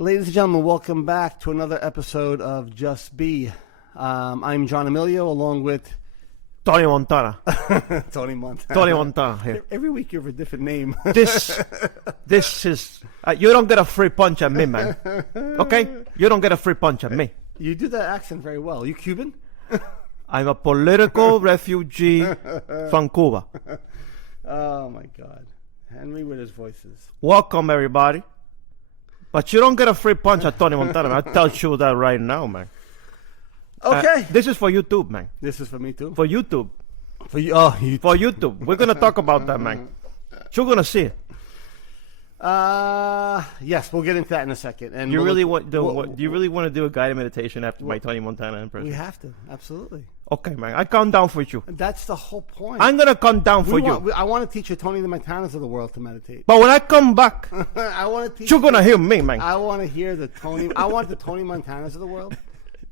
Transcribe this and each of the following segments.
Ladies and gentlemen, welcome back to another episode of Just Be. I'm John Emilio, along with Tony Montana. Tony Montana. Tony Montana here. Every week you have a different name. This is you don't get a free punch at me, man. Okay, you don't get a free punch at me. You do that accent very well. Are you Cuban? I'm a political refugee from Cuba. Oh my God, Henry with his voices. Welcome everybody. But you don't get a free punch at Tony Montana, man. I tell you that right now, man. Okay. This is for YouTube, man. This is for me too. For YouTube. For you. For YouTube. We're gonna talk about that, man. You're gonna see it. Yes, we'll get into that in a second. And You we'll really look- want? Do you really want to do a guided meditation after my Tony Montana impression? We have to, absolutely. Okay, man. I count down for you. That's the whole point. I'm gonna count down for you. I want to teach the Tony the Montanas of the world to meditate. But when I come back, I want to teach. you're gonna hear me, man. I want to hear the Tony. I want the Tony Montanas of the world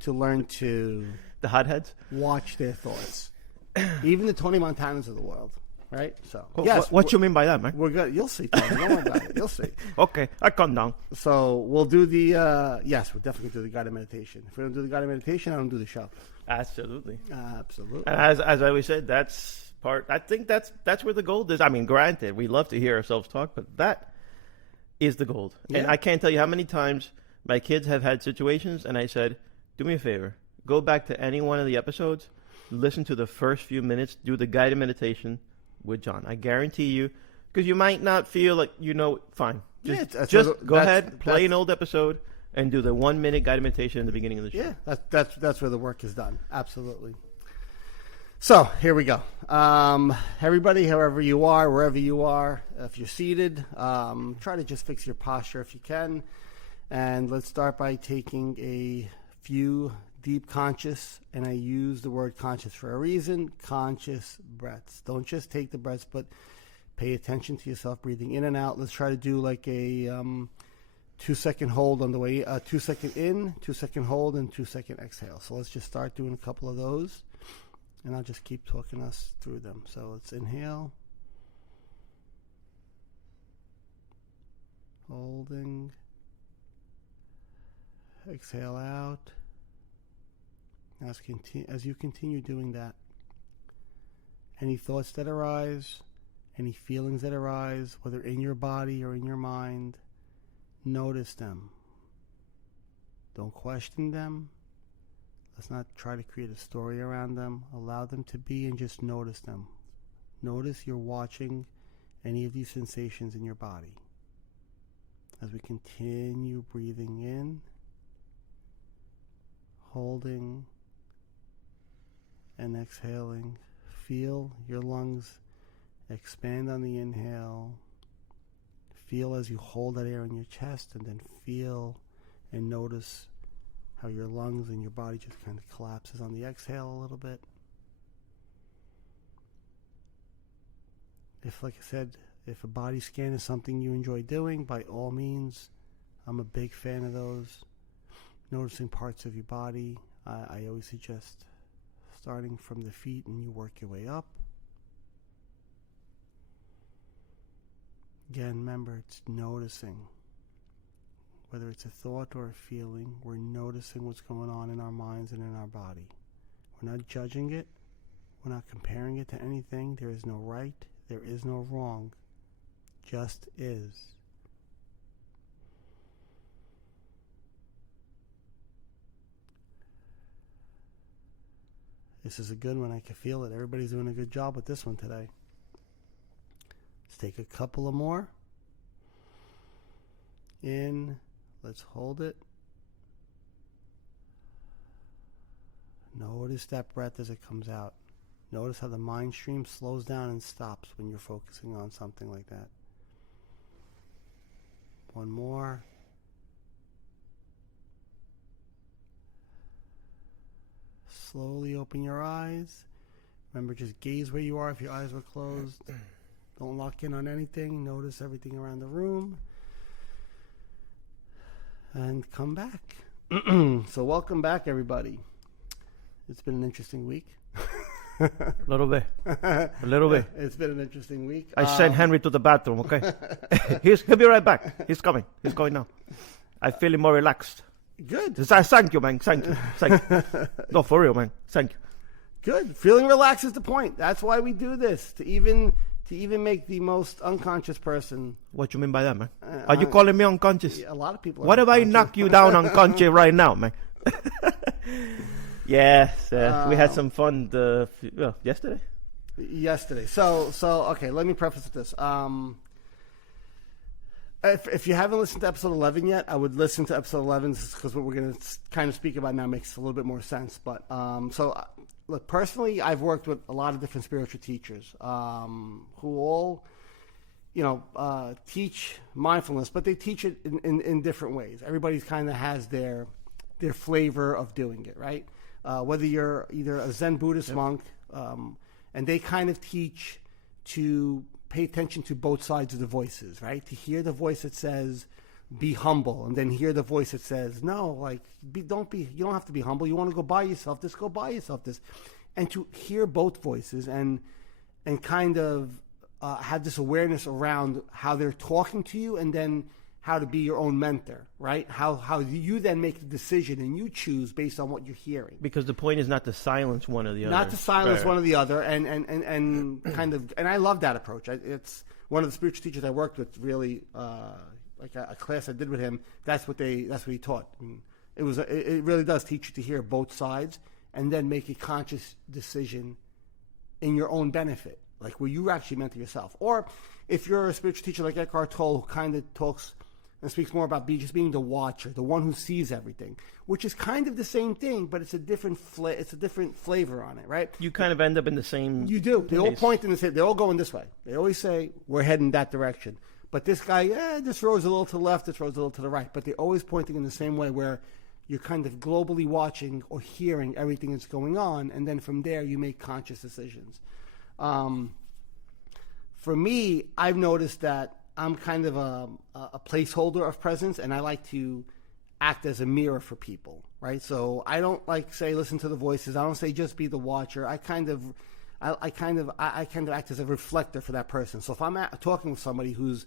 to learn to The hotheads. watch their thoughts. Even the Tony Montanas of the world, right? So Yes. What you mean by that, man? we're good. You'll see, Tony. Don't worry about it. You'll see. Okay, I count down. So we'll do the. Yes, we'll definitely do the guided meditation. If we don't do the guided meditation, I don't do the show. Absolutely. Absolutely. And as I always said, that's part. I think that's where the gold is. I mean, granted, we love to hear ourselves talk, but that is the gold. And Yeah. I can't tell you how many times my kids have had situations, and I said, "Do me a favor, go back to any one of the episodes, listen to the first few minutes, do the guided meditation with John. I guarantee you, because you might not feel like fine. Just go ahead, play an old episode." And do the 1 minute guided meditation in the beginning of the show. Yeah, that's where the work is done. Absolutely. So here we go. Everybody, however you are, wherever you are, if you're seated, try to just fix your posture if you can. And let's start by taking a few deep conscious, and I use the word conscious for a reason, conscious breaths. Don't just take the breaths, but pay attention to yourself breathing in and out. Let's try to do like a 2-second hold on the way, 2 second in, 2 second hold, and 2 second exhale. So let's just start doing a couple of those, and I'll just keep talking us through them. So let's inhale, holding, exhale out. As you continue doing that, any thoughts that arise, any feelings that arise, whether in your body or in your mind, notice them. Don't question them. Let's not try to create a story around them. Allow them to be and just notice them. Notice you're watching any of these sensations in your body. As we continue breathing in, holding, and exhaling, feel your lungs expand on the inhale. Feel as you hold that air in your chest, and then feel and notice how your lungs and your body just kind of collapses on the exhale a little bit. Like I said, if a body scan is something you enjoy doing, by all means, I'm a big fan of those. Noticing parts of your body. I always suggest starting from the feet and you work your way up. Again, remember, it's noticing. Whether it's a thought or a feeling, we're noticing what's going on in our minds and in our body. We're not judging it. We're not comparing it to anything. There is no right. There is no wrong. Just is. This is a good one. I can feel it. Everybody's doing a good job with this one today. Let's take a couple of more. In. Let's hold it. Notice that breath as it comes out. Notice how the mind stream slows down and stops when you're focusing on something like that. One more. Slowly open your eyes. Remember, just gaze where you are if your eyes were closed. Don't lock in on anything. Notice everything around the room. And come back. So welcome back, everybody. It's been an interesting week. A little bit. It's been an interesting week. I sent Henry to the bathroom, okay? He'll be right back. He's coming. He's going now. I'm feeling more relaxed. Good. Thank you, man. Thank you. Thank you. No, for real, man. Thank you. Good. Feeling relaxed is the point. That's why we do this, to even make the most unconscious person. What you mean by that, man? Are you calling me unconscious? A lot of people are What if I unconscious. knock you down unconscious right now, man? Yes, we had some fun yesterday. Yesterday. So okay, let me preface with this. If you haven't listened to episode 11 yet, I would listen to episode 11 because what we're going to kind of speak about now makes a little bit more sense. But look, personally, I've worked with a lot of different spiritual teachers who all, teach mindfulness, but they teach it in different ways. Everybody kind of has their flavor of doing it, right? Whether you're either a Zen Buddhist monk, and they kind of teach to pay attention to both sides of the voices, right? To hear the voice that says, be humble, and then hear the voice that says, no, you don't have to be humble. You want to go buy yourself this, go buy yourself this. And to hear both voices and kind of have this awareness around how they're talking to you, and then how to be your own mentor, right? How you then make the decision and you choose based on what you're hearing. Because the point is not to silence one or the other. Not to silence one or the other, and kind of, and I love that approach. It's one of the spiritual teachers I worked with. Really, like a class I did with him. That's what he taught. And it really does teach you to hear both sides and then make a conscious decision in your own benefit, like where you actually mentor yourself. Or if you're a spiritual teacher like Eckhart Tolle, who kind of talks and speaks more about just being the watcher, the one who sees everything, which is kind of the same thing, but it's a different flavor on it, right? You kind of end up in the same. You do. They all place. point in the same. They're all going this way. They always say we're heading that direction. But this guy, this road's a little to the left, this road's a little to the right. But they're always pointing in the same way, where you're kind of globally watching or hearing everything that's going on, and then from there you make conscious decisions. For me, I've noticed that I'm kind of a placeholder of presence, and I like to act as a mirror for people, right? So I don't say listen to the voices. I don't say just be the watcher. I kind of act as a reflector for that person. So if I'm talking with somebody who's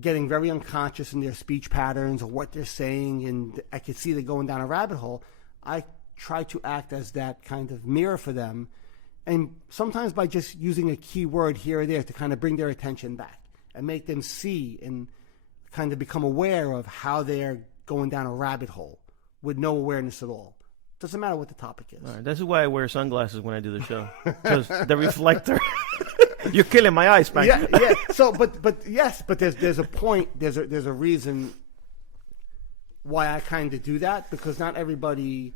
getting very unconscious in their speech patterns or what they're saying, and I can see they're going down a rabbit hole, I try to act as that kind of mirror for them, and sometimes by just using a key word here or there to kind of bring their attention back and make them see and kind of become aware of how they're going down a rabbit hole with no awareness at all. Doesn't matter what the topic is. All right, this is why I wear sunglasses when I do the show, because the reflector. You're killing my eyes, man. Yeah. So, but there's a point. There's a reason why I kind of do that, because not everybody's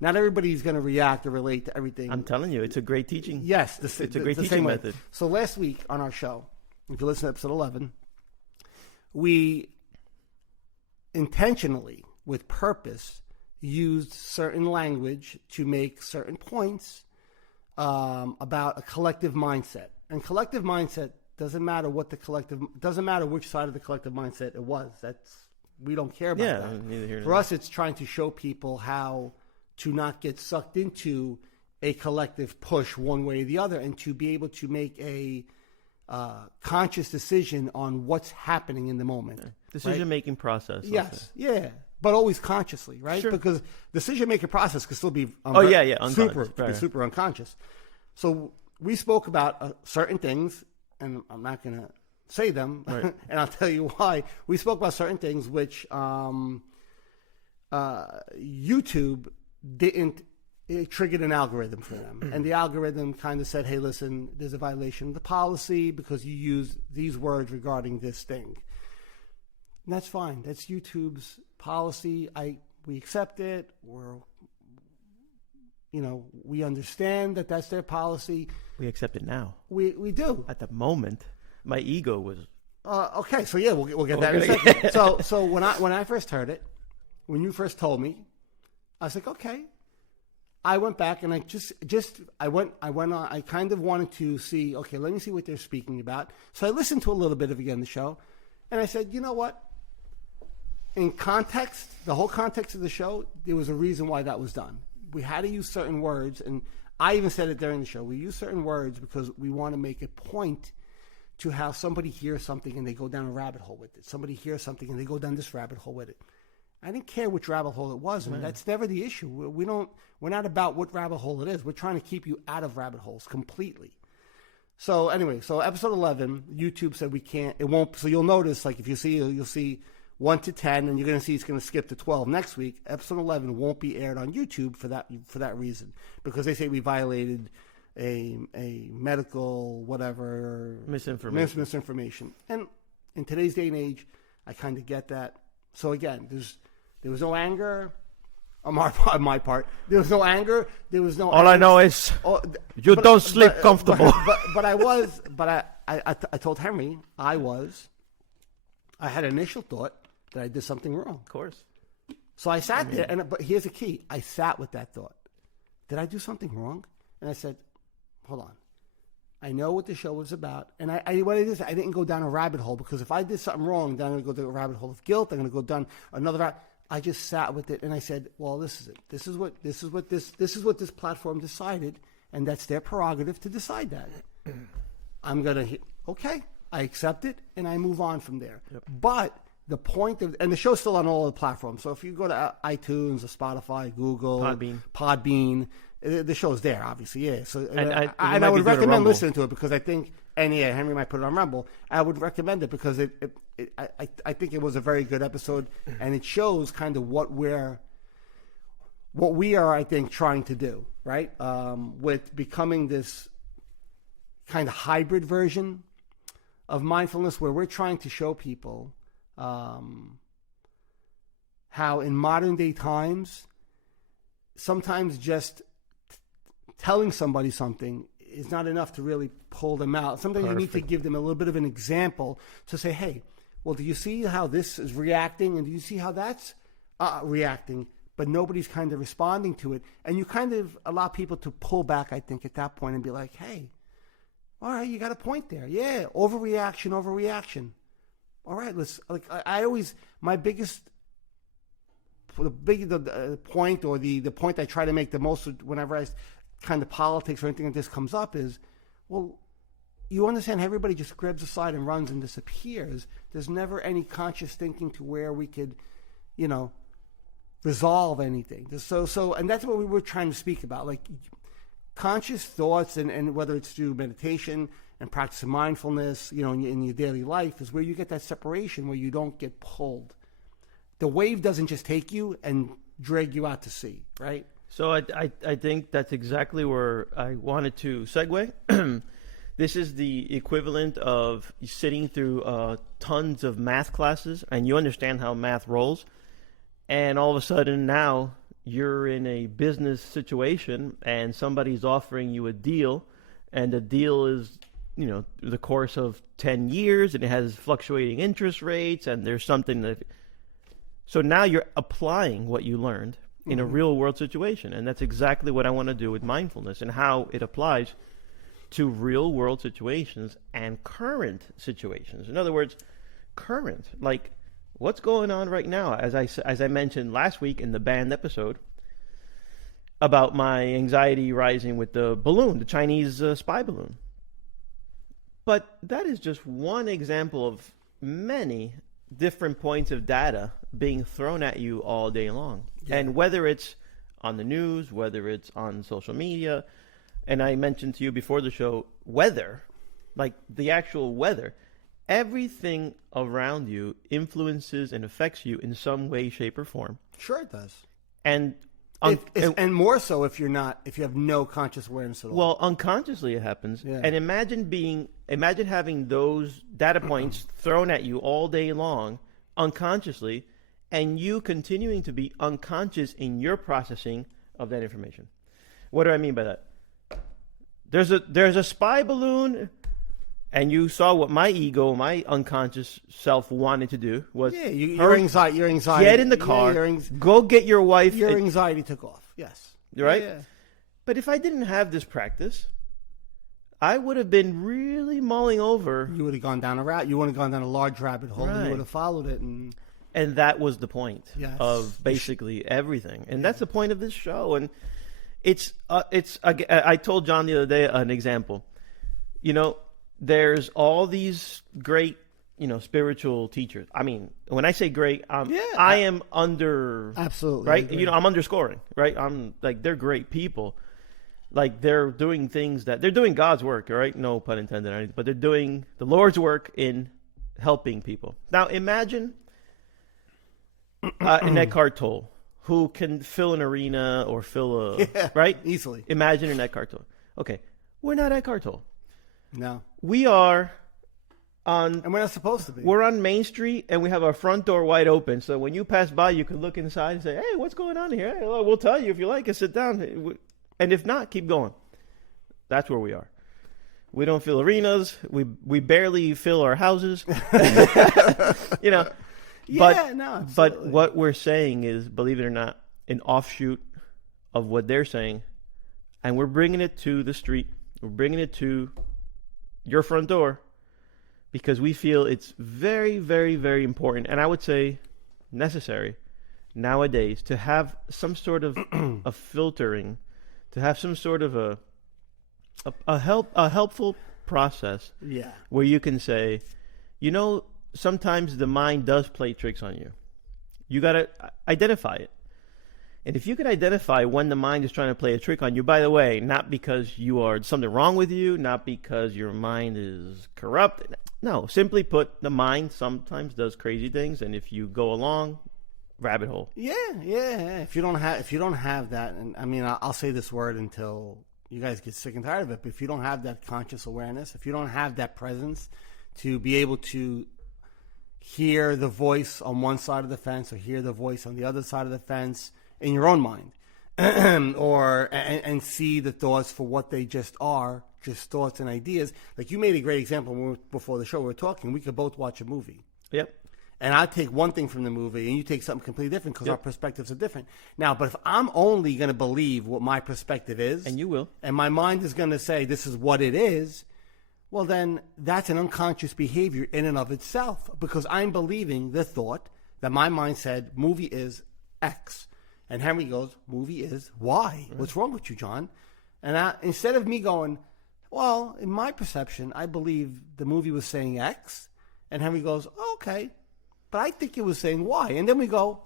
going to react or relate to everything. I'm telling you, it's a great teaching. Yes, it's a great teaching method. So last week on our show, if you listen to episode 11, we intentionally, with purpose, used certain language to make certain points about a collective mindset. And collective mindset doesn't matter which side of the collective mindset it was. We don't care about that. Neither here nor For us, it's trying to show people how to not get sucked into a collective push one way or the other, and to be able to make a conscious decision on what's happening in the moment. Decision-making process. Yes, yeah. But always consciously, right? Sure. Because decision-making process could still be super unconscious. So we spoke about certain things, and I'm not going to say them, right. And I'll tell you why. We spoke about certain things which YouTube didn't. It triggered an algorithm for them. And the algorithm kind of said, hey, listen, there's a violation of the policy because you used these words regarding this thing. And that's fine. That's YouTube's policy. We accept it. We understand that that's their policy. We accept it now. We do. At the moment, my ego was... okay, so yeah, we'll get that in a second. So when I first heard it, when you first told me, I was like, okay. I went back and I went on. I kind of wanted to see, okay, let me see what they're speaking about. So I listened to a little bit of again the show, and I said, you know what? In context, the whole context of the show, there was a reason why that was done. We had to use certain words, and I even said it during the show. We use certain words because we want to make a point to how somebody hears something and they go down a rabbit hole with it. Somebody hears something and they go down this rabbit hole with it. I didn't care which rabbit hole it was, and that's never the issue. We're not about what rabbit hole it is. We're trying to keep you out of rabbit holes completely. So anyway, so episode 11, YouTube said we can't. It won't. So you'll notice, like if you see, you'll see 1 to 10, and you're going to see it's going to skip to 12 next week. Episode 11 won't be aired on YouTube for that reason, because they say we violated a medical whatever misinformation. And in today's day and age, I kind of get that. So again, there was no anger on my part. There was no anger. There was no. All I know is you don't sleep comfortable. But I told Henry I had an initial thought that I did something wrong. Of course. So I sat there, but here's the key. I sat with that thought. Did I do something wrong? And I said, hold on. I know what the show was about. And what it is, I didn't go down a rabbit hole, because if I did something wrong, then I'm going to go down a rabbit hole of guilt. I'm going to go down another rabbit. I just sat with it and I said, well, this is it. This is what this platform decided, and that's their prerogative to decide that. I'm going to, okay, I accept it and I move on from there. Yep. But the point of, and the show's still on all the platforms. So if you go to iTunes or Spotify, Google, Podbean, the show's there, obviously, yeah. So I would recommend listening to it, because I think, and yeah, Henry might put it on Rumble. I would recommend it because I think it was a very good episode, and it shows kind of what we are, I think, trying to do, right? With becoming this kind of hybrid version of mindfulness, where we're trying to show people how in modern day times, sometimes just telling somebody something is not enough to really pull them out. Sometimes you need to give them a little bit of an example to say, hey, well, do you see how this is reacting? And do you see how that's reacting? But nobody's kind of responding to it. And you kind of allow people to pull back, I think, at that point and be like, hey, all right, you got a point there. Yeah, overreaction. All right, let's, like, I always, my biggest, the point, or the point I try to make the most whenever I kind of politics or anything like this comes up is, well, you understand, everybody just grabs aside and runs and disappears. There's never any conscious thinking to where we could, resolve anything. So, and that's what we were trying to speak about, like conscious thoughts, and whether it's through meditation and practice of mindfulness, in your daily life, is where you get that separation, where you don't get pulled. The wave doesn't just take you and drag you out to sea, right? So I think that's exactly where I wanted to segue. This is the equivalent of sitting through tons of math classes, and you understand how math rolls, and all of a sudden now you're in a business situation and somebody's offering you a deal, and the deal is, the course of 10 years, and it has fluctuating interest rates, and there's something that... So now you're applying what you learned in a real world situation. And that's exactly what I want to do with mindfulness, and how it applies to real world situations and current situations. In other words, current, like what's going on right now, as I mentioned last week in the banned episode about my anxiety rising with the balloon, the Chinese spy balloon. But that is just one example of many different points of data being thrown at you all day long. Yeah. And whether it's on the news, whether it's on social media, and I mentioned to you before the show, weather, like the actual weather, everything around you influences and affects you in some way, shape, or form. Sure it does. And and more so if you have no conscious awareness at all. Well, unconsciously it happens. Yeah. And imagine having those data points thrown at you all day long, unconsciously, and you continuing to be unconscious in your processing of that information. What do I mean by that? There's a spy balloon, and you saw what my ego, my unconscious self wanted to do was... Yeah, your anxiety. Get in the car, go get your wife. Your anxiety took off, yes. Right? Yeah. But if I didn't have this practice, I would have been really mulling over... You would have gone down a route. You would have gone down a large rabbit hole, and you would have followed it. And that was the point of basically everything. And that's the point of this show. And I told John the other day an example. There's all these great spiritual teachers. I mean, when I say great, Yeah, I am under absolutely I right. agree. I'm underscoring right. I'm like they're great people. Like they're doing things that they're doing God's work, right? No pun intended or anything, but they're doing the Lord's work in helping people. Now imagine an Eckhart Tolle who can fill an arena or fill a right. Easily. Imagine an Eckhart Tolle. Okay, we're not Eckhart Tolle. No. We are on. And we're not supposed to be. We're on Main Street and we have our front door wide open. So when you pass by, you can look inside and say, "Hey, what's going on here? Hey, we'll tell you if you like it. Sit down." And if not, keep going. That's where we are. We don't fill arenas. We barely fill our houses. you know. Yeah, no, absolutely. But what we're saying is, believe it or not, an offshoot of what they're saying, and we're bringing it to the street. We're bringing it to your front door because we feel it's very, very, very important, and I would say necessary nowadays to have some sort of a filtering, to have some sort of a helpful process Yeah. where you can say, sometimes the mind does play tricks on you. You got to identify it. And if you can identify when the mind is trying to play a trick on you, by the way, not because you are something wrong with you, not because your mind is corrupt. No, simply put, the mind sometimes does crazy things. And if you go along, rabbit hole. Yeah. If you don't have that, and I mean, I'll say this word until you guys get sick and tired of it. But if you don't have that conscious awareness, if you don't have that presence to be able to hear the voice on one side of the fence or hear the voice on the other side of the fence in your own mind, and see the thoughts for what they just are, just thoughts and ideas. Like you made a great example before the show. We were talking. We could both watch a movie. Yep. And I take one thing from the movie, and you take something completely different because Yep. our perspectives are different. Now, but if I'm only going to believe what my perspective is, And you will. and my mind is going to say this is what it is, well, then that's an unconscious behavior in and of itself because I'm believing the thought that my mind said movie is X. And Henry goes, movie is Y. Right. What's wrong with you, John? And instead of me going, well, in my perception, I believe the movie was saying X. And Henry goes, oh, okay. But I think it was saying Y. And then we go,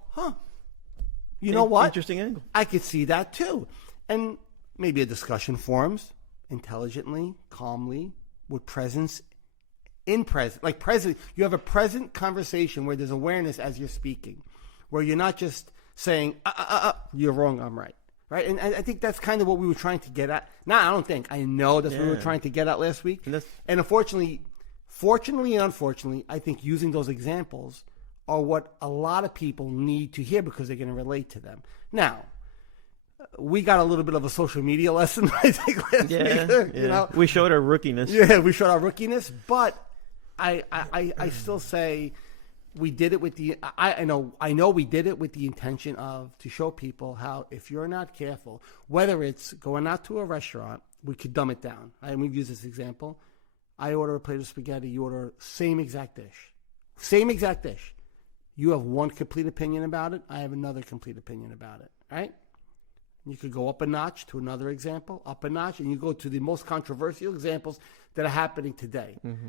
you know what? Interesting angle. I could see that too. And maybe a discussion forms intelligently, calmly, with presence you have a present conversation where there's awareness as you're speaking, where you're not just saying, you're wrong, I'm right. Right? And I think that's kind of what we were trying to get at. I know that's what we were trying to get at last week. And unfortunately, fortunately and unfortunately, I think using those examples are what a lot of people need to hear because they're going to relate to them. Now, we got a little bit of a social media lesson, I think, last week. Yeah. We showed our rookiness. Yeah, we showed our rookiness, but I still say we did it with the I know we did it with the intention of to show people how if you're not careful, whether it's going out to a restaurant, we could dumb it down. And we've used this example. I order a plate of spaghetti, you order same exact dish. Same exact dish. You have one complete opinion about it, I have another complete opinion about it, right? You could go up a notch to another example, up a notch, and you go to the most controversial examples that are happening today. Mm-hmm.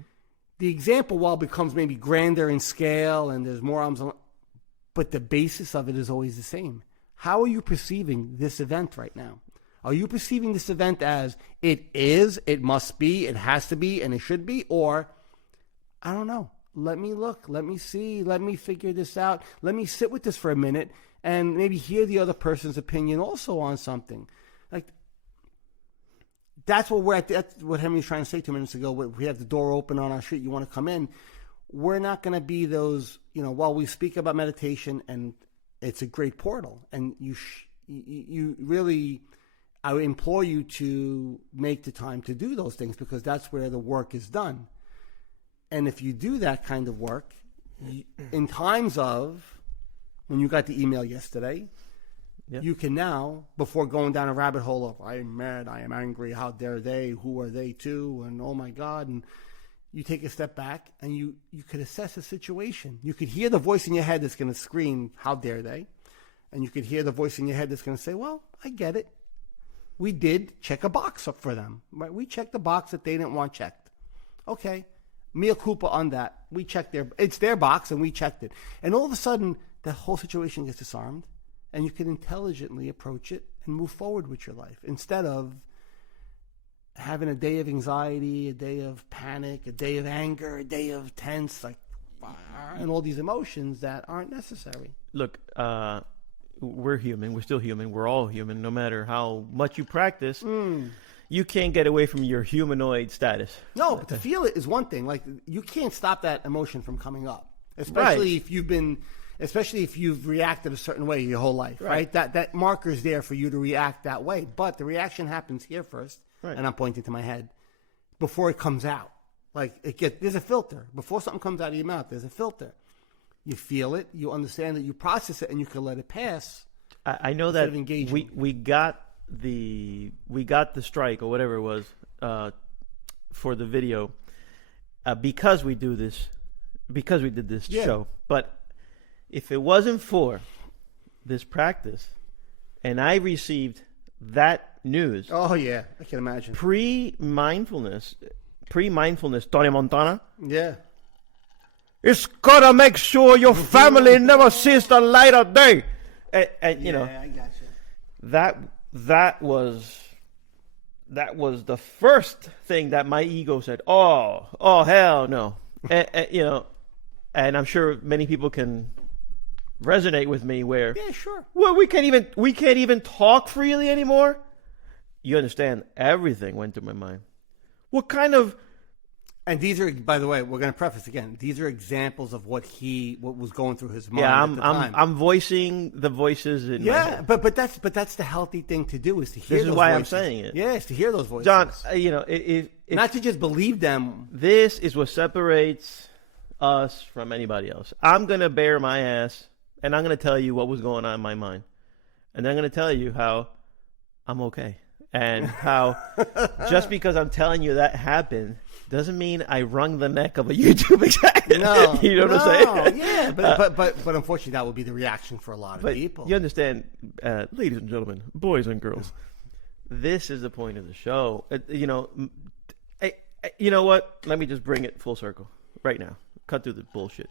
The example, while becomes maybe grander in scale and there's more arms, but the basis of it is always the same. How are you perceiving this event right now? Are you perceiving this event as it is, it must be, it has to be, and it should be? Or, I don't know, let me look, let me see, let me figure this out, let me sit with this for a minute and maybe hear the other person's opinion also on something. Like, that's what we're at. That's what Henry was trying to say 2 minutes ago. We have the door open on our street. You want to come in. We're not going to be those, while we speak about meditation and it's a great portal and you really, I would implore you to make the time to do those things because that's where the work is done. And if you do that kind of work, in times of, when you got the email yesterday, yep. You can now, before going down a rabbit hole of, I am mad, I am angry, how dare they, who are they too, and oh my God, and you take a step back and you could assess the situation. You could hear the voice in your head that's going to scream, how dare they? And you could hear the voice in your head that's going to say, well, I get it. We did check a box up for them. Right? We checked the box that they didn't want checked. Okay, Mea culpa on that. We checked it's their box and we checked it. And all of a sudden, the whole situation gets disarmed and you can intelligently approach it and move forward with your life instead of having a day of anxiety, a day of panic, a day of anger, a day of tense, and all these emotions that aren't necessary. Look, we're human. We're still human. We're all human. No matter how much you practice, you can't get away from your humanoid status. No, but to feel it is one thing. Like, you can't stop that emotion from coming up, especially if you've reacted a certain way your whole life, right? That marker is there for you to react that way. But the reaction happens here first, and I'm pointing to my head, before it comes out. Like, there's a filter. Before something comes out of your mouth, there's a filter. You feel it, you understand it, you process it, and you can let it pass. I know that we got the strike or whatever it was for the video because we did this show. But if it wasn't for this practice, and I received that news, oh yeah, I can imagine pre-mindfulness, Tony Montana. Yeah. It's gotta make sure your family never sees the light of day. And you know, I got you. That was the first thing that my ego said. Oh hell no. You know, and I'm sure many people can resonate with me where, yeah, sure. Well, we can't even talk freely anymore. You understand? Everything went through my mind. What kind of... And these are, by the way, we're going to preface again. These are examples of what was going through his mind. Yeah, at the time. I'm voicing the voices in my head. but that's the healthy thing to do, is to hear. This is why I'm saying it. Yeah, it's to hear those voices. John, you know, not to just believe them. This is what separates us from anybody else. I'm going to bare my ass, and I'm going to tell you what was going on in my mind, and I'm going to tell you how I'm okay, and how just because I'm telling you that happened doesn't mean I wrung the neck of a YouTube executive. No, you know what I'm saying? Yeah, but unfortunately, that would be the reaction for a lot of people. You understand, ladies and gentlemen, boys and girls. This is the point of the show. You know, you know what? Let me just bring it full circle right now. Cut through the bullshit.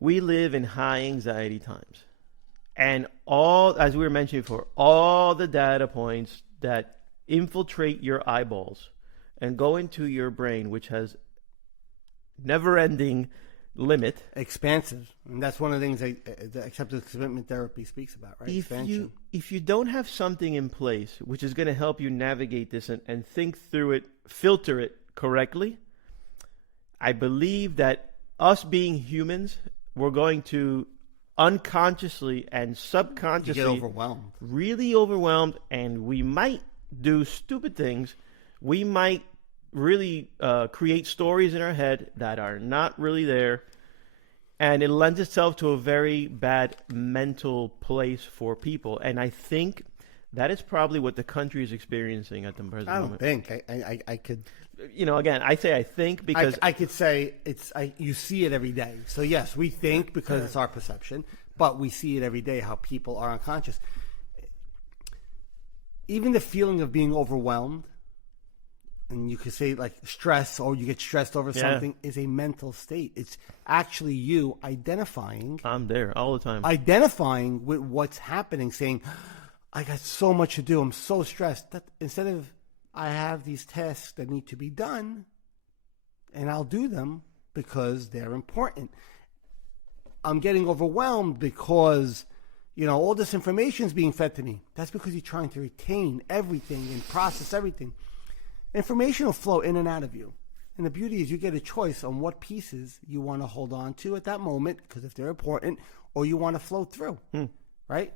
We live in high anxiety times, and as we were mentioning before, all the data points that infiltrate your eyeballs and go into your brain, which has never-ending limit. Expansive. And that's one of the things the acceptance commitment therapy speaks about, right? Expansion. If you don't have something in place which is going to help you navigate this and think through it, filter it correctly, I believe that us being humans, we're going to unconsciously and subconsciously get overwhelmed. Really overwhelmed, and we might do stupid things. We might really create stories in our head that are not really there, and it lends itself to a very bad mental place for people. And I think that is probably what the country is experiencing at the present moment. I don't think I could. You know, again, I say I think because I could say you see it every day. So yes, we think because it's our perception, but we see it every day how people are unconscious. Even the feeling of being overwhelmed, and you could say like stress, or you get stressed over something, is a mental state. It's actually you identifying. I'm there all the time. Identifying with what's happening, saying, I got so much to do. I'm so stressed. That instead of I have these tasks that need to be done, and I'll do them because they're important. I'm getting overwhelmed because, you know, all this information is being fed to me. That's because you're trying to retain everything and process everything. Information will flow in and out of you. And the beauty is you get a choice on what pieces you want to hold on to at that moment, because if they're important, or you want to flow through, right?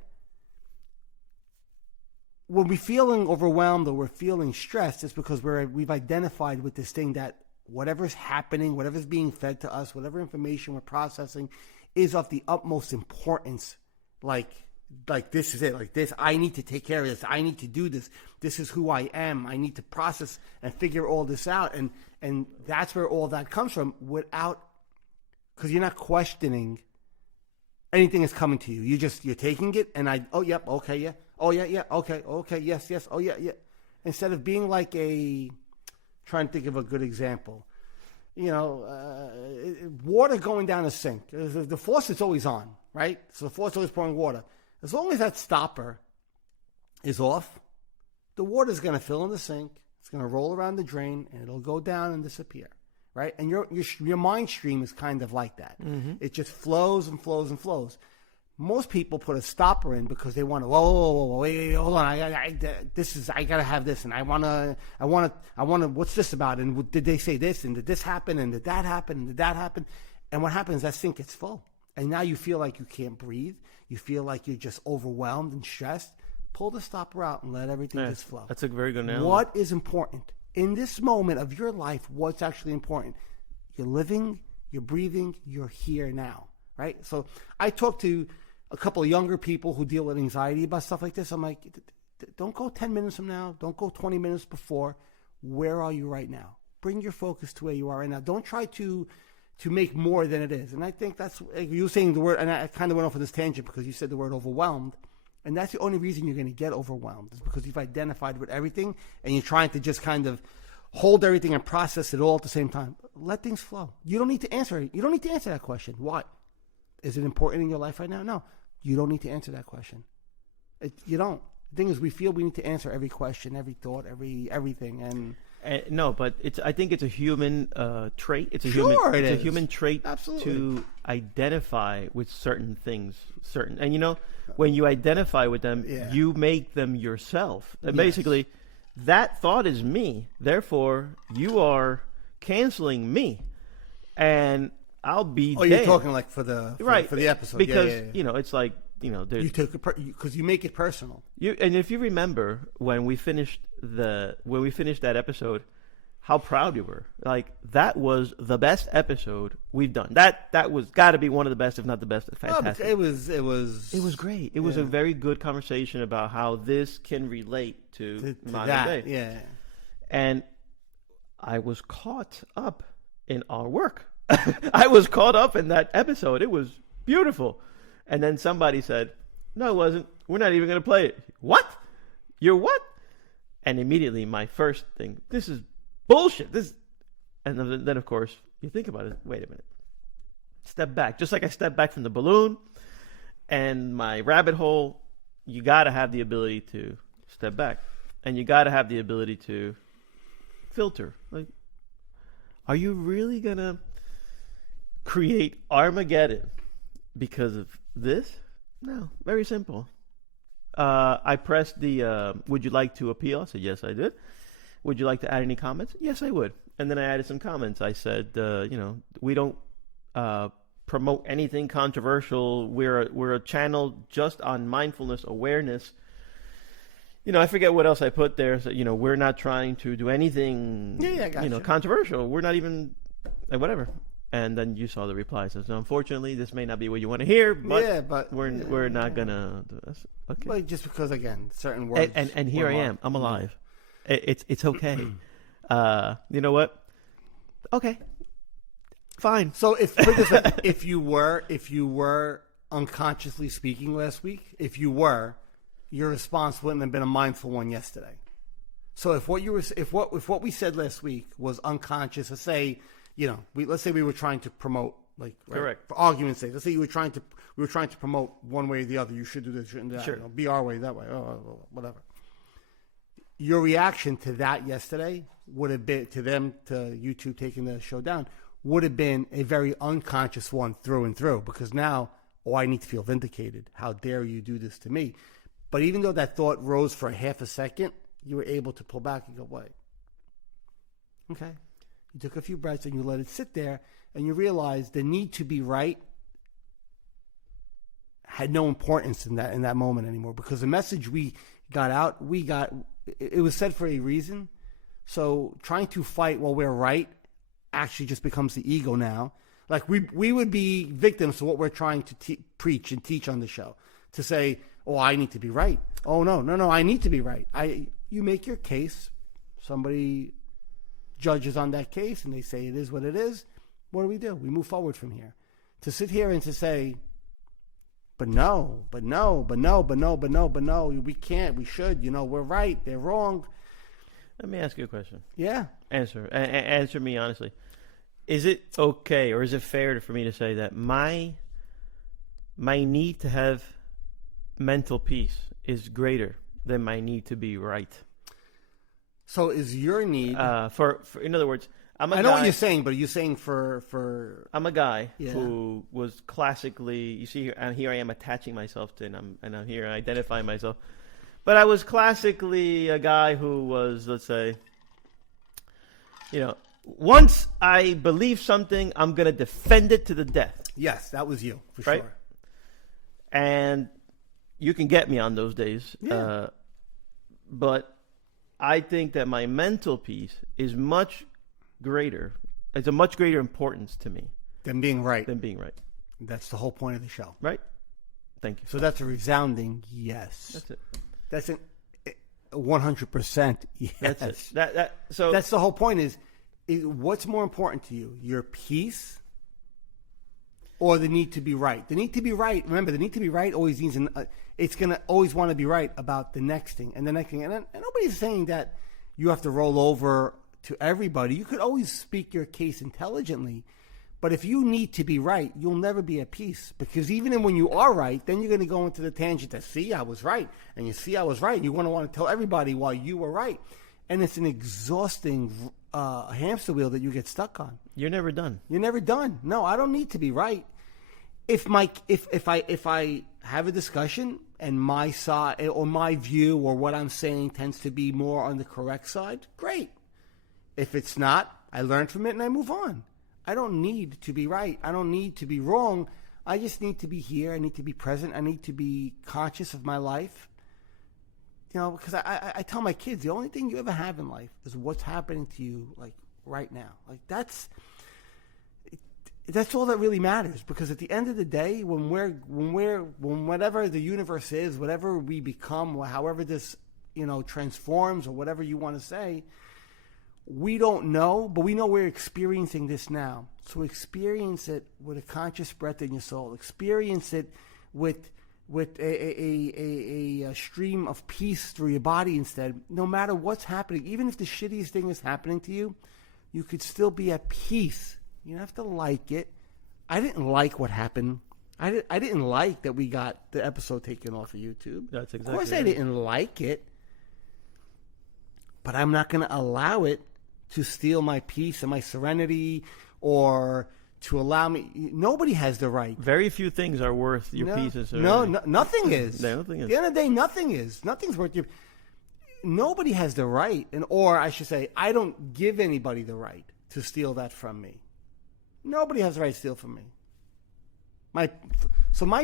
When we're feeling overwhelmed or we're feeling stressed, it's because we've identified with this thing that whatever's happening, whatever's being fed to us, whatever information we're processing is of the utmost importance. Like this is it. Like this, I need to take care of this. I need to do this. This is who I am. I need to process and figure all this out. And that's where all that comes from, because you're not questioning anything that's coming to you. You're taking it and okay, yeah. Oh, yeah, okay, yes, oh, yeah. Instead of being like trying to think of a good example. water going down a sink. The faucet's always on, right? So the faucet's always pouring water. As long as that stopper is off, the water's going to fill in the sink. It's going to roll around the drain, and it'll go down and disappear, right? And your mind stream is kind of like that. Mm-hmm. It just flows and flows and flows. Most people put a stopper in because they want to. Whoa, wait, hold on. I gotta have this, and I wanna. What's this about? And did they say this? And did this happen? And did that happen? And did that happen? And what happens? That sink gets full, and now you feel like you can't breathe. You feel like you're just overwhelmed and stressed. Pull the stopper out and let everything just flow. That's a very good analogy. What is important in this moment of your life? What's actually important? You're living. You're breathing. You're here now, right? So I talked to a couple of younger people who deal with anxiety about stuff like this. I'm like, don't go 10 minutes from now. Don't go 20 minutes before. Where are you right now? Bring your focus to where you are right now. Don't try to make more than it is. And I think that's, you were saying the word, and I kind of went off on this tangent because you said the word overwhelmed. And that's the only reason you're going to get overwhelmed is because you've identified with everything and you're trying to just kind of hold everything and process it all at the same time. Let things flow. You don't need to answer it. You don't need to answer that question. Why? Is it important in your life right now? No. You don't need to answer that question. You don't. The thing is, we feel we need to answer every question, every thought, everything, and no, but I think it's a human trait. It's a human trait Absolutely. To identify with certain things. And when you identify with them, you make them yourself. And basically, that thought is me. Therefore, you are canceling me, and I'll be. Oh, you're talking like for the episode because it's like you took it because you make it personal. And if you remember when we finished that episode, how proud you were. Like that was the best episode we've done. That was got to be one of the best, if not the best. Fantastic. It was great. It was a very good conversation about how this can relate to modern day. Yeah. And I was caught up in our work. I was caught up in that episode. It was beautiful. And then somebody said, no, it wasn't. We're not even going to play it. What? You're what? And immediately my first thing, this is bullshit. And then, of course, you think about it. Wait a minute. Step back. Just like I stepped back from the balloon and my rabbit hole, you got to have the ability to step back. And you got to have the ability to filter. Like, are you really going to create Armageddon because of this? No, very simple. I pressed the would you like to appeal? I said yes, I did. Would you like to add any comments? Yes, I would. And then I added some comments. I said we don't promote anything controversial. We're a channel just on mindfulness awareness. I forget what else I put there. So, we're not trying to do anything gotcha. Controversial. We're not even whatever. And then you saw the reply. Says, unfortunately, this may not be what you want to hear, but we're not gonna do this. Okay. But just because again, certain words. And here I am. I'm alive. It's okay. You know what? Okay. Fine. So if you were unconsciously speaking last week, your response wouldn't have been a mindful one yesterday. So if what we said last week was unconscious, let's say. Let's say we were trying to promote, right? Correct. For argument's sake, let's say we were trying to promote one way or the other. You should do this, shouldn't do that. Sure. Be our way, that way, whatever. Your reaction to that yesterday would have been to YouTube taking the show down would have been a very unconscious one through and through because now, I need to feel vindicated. How dare you do this to me? But even though that thought rose for a half a second, you were able to pull back and go, wait, okay. You took a few breaths and you let it sit there and you realized the need to be right had no importance in that moment anymore because the message we got out, it was said for a reason. So trying to fight while we're right actually just becomes the ego now. Like we would be victims to what we're trying to preach and teach on the show to say, I need to be right. Oh, no, I need to be right. You make your case. Somebody judges on that case and they say it is what it is. What do? We move forward from here. To sit here and to say, but no, we can't, we should, we're right, they're wrong. Let me ask you a question. Yeah. Answer me honestly. Is it okay or is it fair for me to say that my need to have mental peace is greater than my need to be right? So is your need? For in other words, I'm a I know guy, what you're saying, but are you saying for? I'm a guy Yeah. who was classically, you see, and here I am attaching myself to, and I'm here identifying myself. But I was classically a guy who was, let's say, once I believe something, I'm going to defend it to the death. Yes, that was you for Right? sure. And you can get me on those days. Yeah. But I think that my mental peace is much greater. It's a much greater importance to me Than being right. than being right. That's the whole point of the show. Right? Thank you. So that's a resounding yes. That's it. That's an 100% yes. That's it. So That's the whole point is what's more important to you, your peace or the need to be right? The need to be right, remember, the need to be right always means it's going to always want to be right about the next thing and the next thing. And nobody's saying that you have to roll over to everybody. You could always speak your case intelligently. But if you need to be right, you'll never be at peace. Because even when you are right, then you're going to go into the tangent that, see, I was right. And you see, I was right. You're going to want to tell everybody why you were right. And it's an exhausting hamster wheel that you get stuck on. you're never done. You're never done. No, I don't need to be right. If I have a discussion and my side or my view or what I'm saying tends to be more on the correct side, great. If it's not, I learn from it and I move on. I don't need to be right. I don't need to be wrong. I just need to be here. I need to be present. I need to be conscious of my life. Because I tell my kids, the only thing you ever have in life is what's happening to you, like, right now. Like, that's all that really matters. Because at the end of the day, when whatever the universe is, whatever we become, however this, transforms or whatever you want to say, we don't know, but we know we're experiencing this now. So experience it with a conscious breath in your soul. Experience it with a stream of peace through your body instead. No matter what's happening, even if the shittiest thing is happening to you, you could still be at peace. You don't have to like it. I didn't like what happened. I didn't like that we got the episode taken off of YouTube. That's exactly Of course I right. didn't like it. But I'm not going to allow it to steal my peace and my serenity or to allow me. Nobody has the right. Very few things are worth your peace and No, serenity. nothing is. No, nothing is. At the end of the day, nothing is. Nothing's worth your. Nobody has the right, or I should say, I don't give anybody the right to steal that from me. Nobody has the right to steal from me. My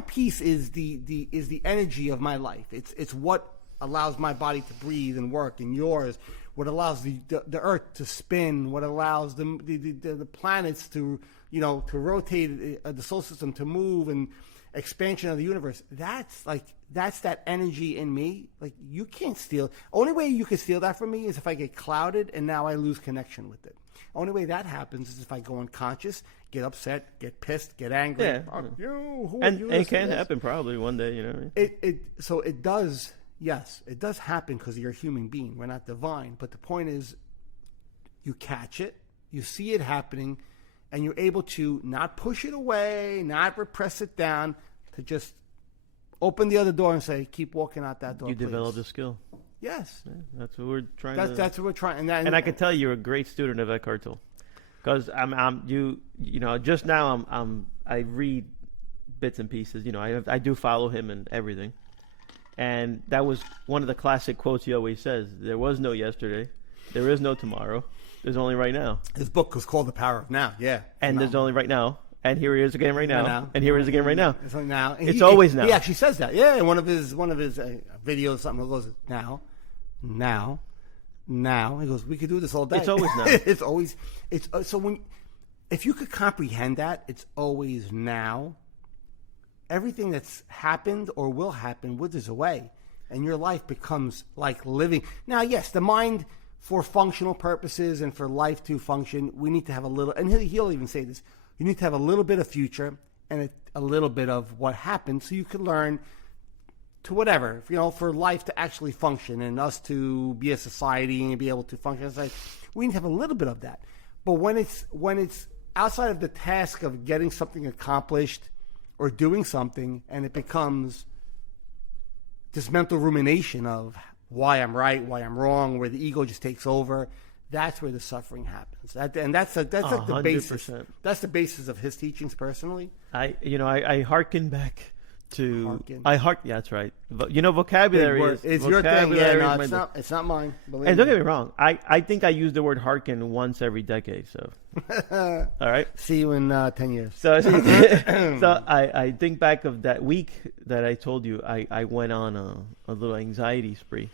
peace is the energy of my life. It's what allows my body to breathe and work, and yours. What allows the earth to spin, what allows the planets to to rotate, the solar system to move, and expansion of the universe. That's that energy in me. Like, you can't steal. Only way you can steal that from me is if I get clouded and now I lose connection with it. Only way that happens is if I go unconscious, get upset, get pissed, get angry. Yeah. Fuck you, who are And you it to can this? happen probably one day, you know. So it does. Yes, it does happen because you're a human being. We're not divine. But the point is, you catch it, you see it happening, and you're able to not push it away, not repress it down, to just open the other door and say, keep walking out that door, You please. developed a skill. Yes. Yeah, that's what we're trying to. That's what we're trying. And I can tell you're a great student of Eckhart Tolle, because just now I read bits and pieces. I do follow him and everything. And that was one of the classic quotes he always says. There was no yesterday. There is no tomorrow. There's only right now. His book was called The Power of Now. Yeah. And there's only right now. And here he is again right now. now. And here he is again right now. It's like now. And It's always now. He actually says that. Yeah, in one of his videos, something goes, now. He goes, we could do this all day. It's always now. It's always. So if you could comprehend that, it's always now. Everything that's happened or will happen withers away, and your life becomes like living. Now, yes, the mind, for functional purposes and for life to function, we need to have a little, and he'll even say this, you need to have a little bit of future and a little bit of what happened so you can learn to whatever, for life to actually function and us to be a society and be able to function as a society. We need to have a little bit of that. But when it's outside of the task of getting something accomplished or doing something, and it becomes this mental rumination of why I'm right, why I'm wrong, where the ego just takes over. That's where the suffering happens. That's like the basis. 100%. That's the basis of his teachings personally. I hearken back to Harken. yeah, that's right. Vocabulary It's your thing. Yeah, no, is it's not mine. Believe and don't me. get me wrong, I think I use the word hearken once every decade. So, all right. See you in 10 years. So, so I think back of that week that I told you I went on a little anxiety spree,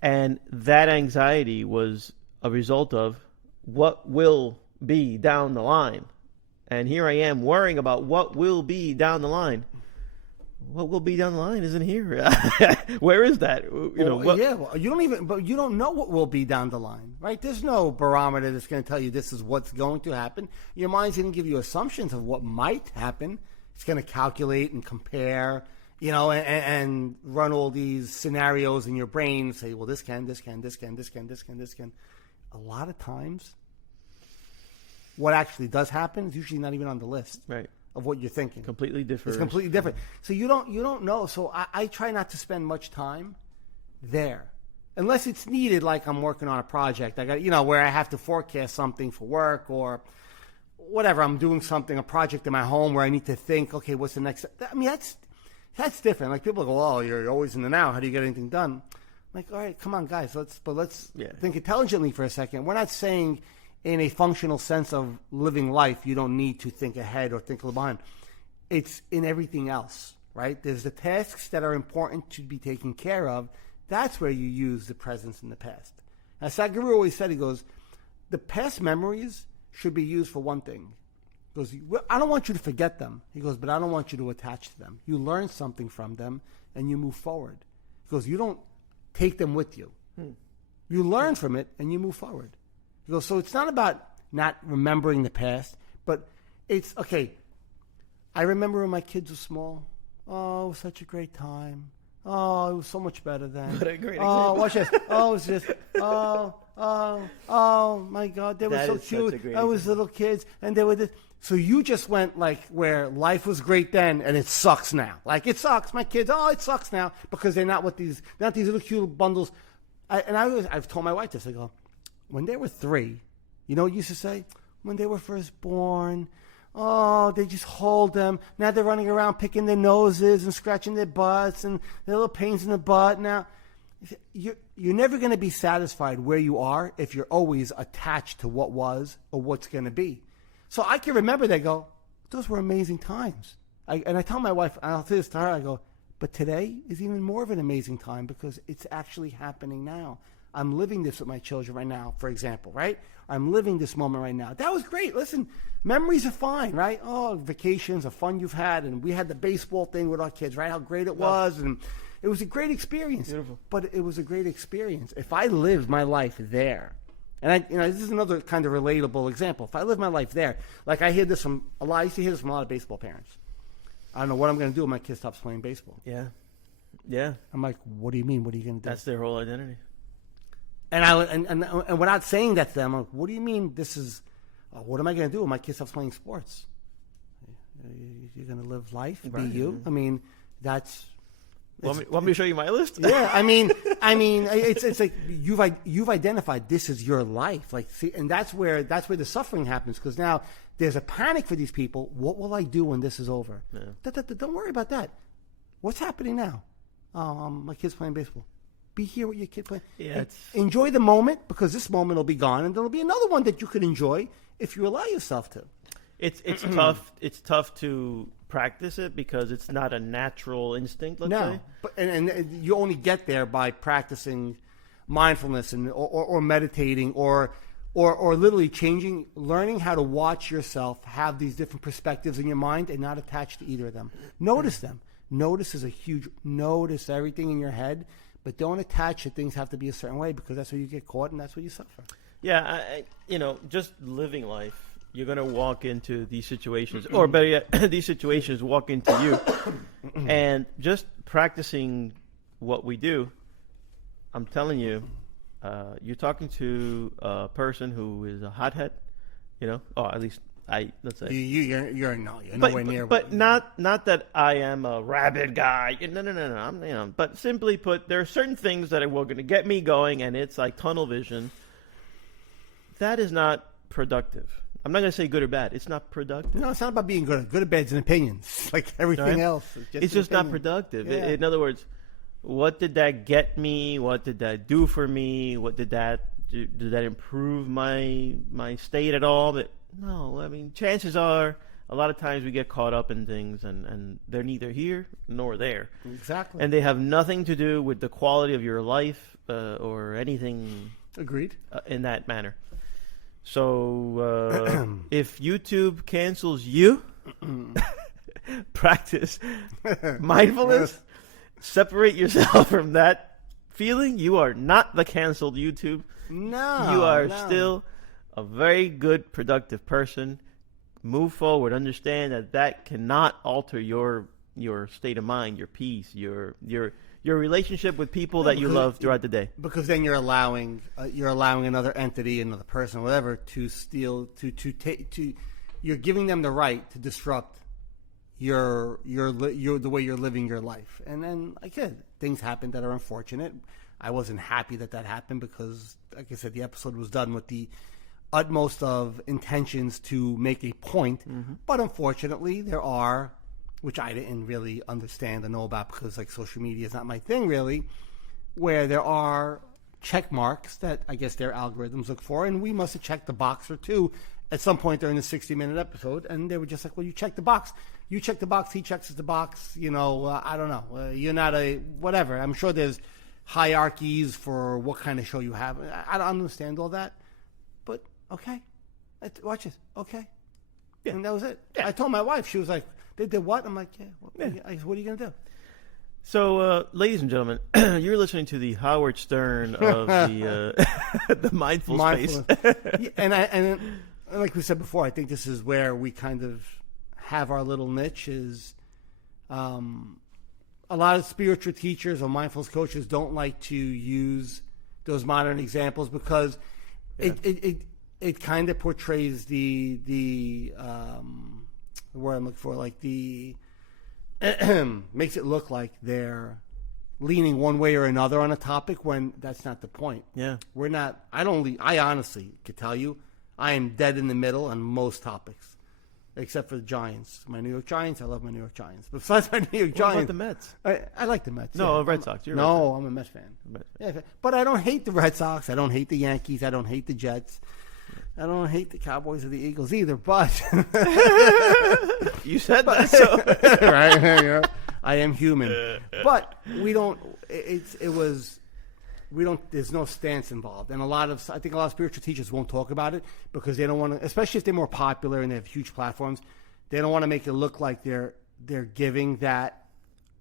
and that anxiety was a result of what will be down the line, and here I am worrying about what will be down the line. What will be down the line isn't here. Where is that? You don't know what will be down the line, right? There's no barometer that's going to tell you this is what's going to happen. Your mind's going to give you assumptions of what might happen. It's going to calculate and compare, and run all these scenarios in your brain and say, well, this can. A lot of times, what actually does happen is usually not even on the list. Right. Of what you're thinking. Completely different. It's completely different. So you don't know. So I try not to spend much time there. Unless it's needed, like I'm working on a project. I got, where I have to forecast something for work or whatever. I'm doing something, a project in my home where I need to think, okay, what's the next step? I mean, that's different. Like people go, oh, you're always in the now. How do you get anything done? I'm like, all right, come on, guys. Let's think intelligently for a second. We're not saying in a functional sense of living life, you don't need to think ahead or think behind. It's in everything else, right? There's the tasks that are important to be taken care of. That's where you use the presence in the past. As Sadhguru always said, he goes, the past memories should be used for one thing. He goes, I don't want you to forget them. He goes, but I don't want you to attach to them. You learn something from them and you move forward. He goes, you don't take them with you. You learn from it and you move forward. He goes, so it's not about not remembering the past, but it's, okay, I remember when my kids were small. Oh, it was such a great time. Oh, it was so much better then. What a great example. Watch this. Oh, it was just, oh, my God, they were so cute. I was little kids, and they were this. So you just went like where life was great then, and it sucks now. Like, it sucks. My kids, it sucks now because they're not these little cute bundles. I've told my wife this. I go, when they were 3, you know what you used to say? When they were first born, they just hold them. Now they're running around picking their noses and scratching their butts and their little pains in the butt. Now, you're never going to be satisfied where you are if you're always attached to what was or what's going to be. So I can remember they go, those were amazing times. And I tell my wife, and I'll say this to her, I go, but today is even more of an amazing time because it's actually happening now. I'm living this with my children right now, for example, right? I'm living this moment right now. That was great. Listen, memories are fine, right? Oh, vacations are fun you've had. And we had the baseball thing with our kids, right? How great it was. And it was a great experience. Beautiful. But it was a great experience. If I lived my life there, and this is another kind of relatable example. If I live my life there, like I used to hear this from a lot of baseball parents. I don't know what I'm going to do when my kid stops playing baseball. Yeah. Yeah. I'm like, what do you mean? What are you going to do? That's their whole identity. And without saying that to them, I'm like, what do you mean this is, what am I going to do when my kid stops playing sports? You're going to live life, right. Be you? I mean, that's... Want me to show you my list? Yeah, I mean, it's like you've identified this is your life. Like, see, and that's where the suffering happens because now there's a panic for these people. What will I do when this is over? Yeah. Don't worry about that. What's happening now? My kid's playing baseball. Be here with your kid playing. Yeah, enjoy the moment because this moment will be gone, and there'll be another one that you could enjoy if you allow yourself to. It's tough. It's tough to practice it because it's not a natural instinct. Let's say. But and you only get there by practicing mindfulness and or meditating or literally learning how to watch yourself have these different perspectives in your mind and not attach to either of them. Notice them. Notice everything in your head. But don't attach that things have to be a certain way because that's where you get caught and that's where you suffer. Yeah, just living life, you're going to walk into these situations, or better yet, these situations walk into you. And just practicing what we do, I'm telling you, you're talking to a person who is a hothead, or at least let's say. You're nowhere near. But not that I am a rabid guy. No. I'm, but simply put, there are certain things that are going to get me going, and it's like tunnel vision. That is not productive. I'm not going to say good or bad. It's not productive. No, it's not about being good. Good or bad is an opinion. It's like everything else. It's just not productive. Yeah. In other words, what did that get me? What did that do for me? What did that do? Did that improve my state at all? But no, I mean, chances are a lot of times we get caught up in things and they're neither here nor there. Exactly. And they have nothing to do with the quality of your life or anything. Agreed. In that manner. So if YouTube cancels you, practice mindfulness. Separate yourself from that feeling. You are not the canceled YouTube. No. You are still a very good, productive person. Move forward. Understand that cannot alter your state of mind, your peace, your relationship with people that you love throughout the day. Because then you're allowing another entity, another person, whatever, to steal, to you're giving them the right to disrupt your the way you're living your life. And then, like I said, things happen that are unfortunate. I wasn't happy that happened because, like I said, the episode was done with the utmost of intentions to make a point. Mm-hmm. But unfortunately, there are, which I didn't really understand and know about because like social media is not my thing really, where there are check marks that I guess their algorithms look for, and we must have checked the box or two at some point during the 60-minute episode, and they were just like, well, you check the box. You check the box, he checks the box, I don't know. You're not a whatever. I'm sure there's hierarchies for what kind of show you have. I don't understand all that, but okay. Watch this. Okay. Yeah. And that was it. Yeah. I told my wife, she was like, they did what? I'm like, yeah. What are you going to do? So, ladies and gentlemen, you're listening to the Howard Stern of the mindful space. Yeah, and like we said before, I think this is where we kind of have our little niche is a lot of spiritual teachers or mindfulness coaches don't like to use those modern examples because it kind of portrays the word I'm looking for, like the makes it look like they're leaning one way or another on a topic when that's not the point. Yeah. We're not, I honestly could tell you, I am dead in the middle on most topics, except for the Giants. My New York Giants, I love my New York Giants. But besides my New York Giants. What about the Mets? I like the Mets. No, yeah. Red Sox. You're no, I'm a Mets fan. Yeah, but I don't hate the Red Sox. I don't hate the Yankees. I don't hate the Jets. I don't hate the Cowboys or the Eagles either, but you said that, so right? Yeah. I am human, but we don't. We don't. There's no stance involved, and I think a lot of spiritual teachers won't talk about it because they don't want to, especially if they're more popular and they have huge platforms. They don't want to make it look like they're giving that.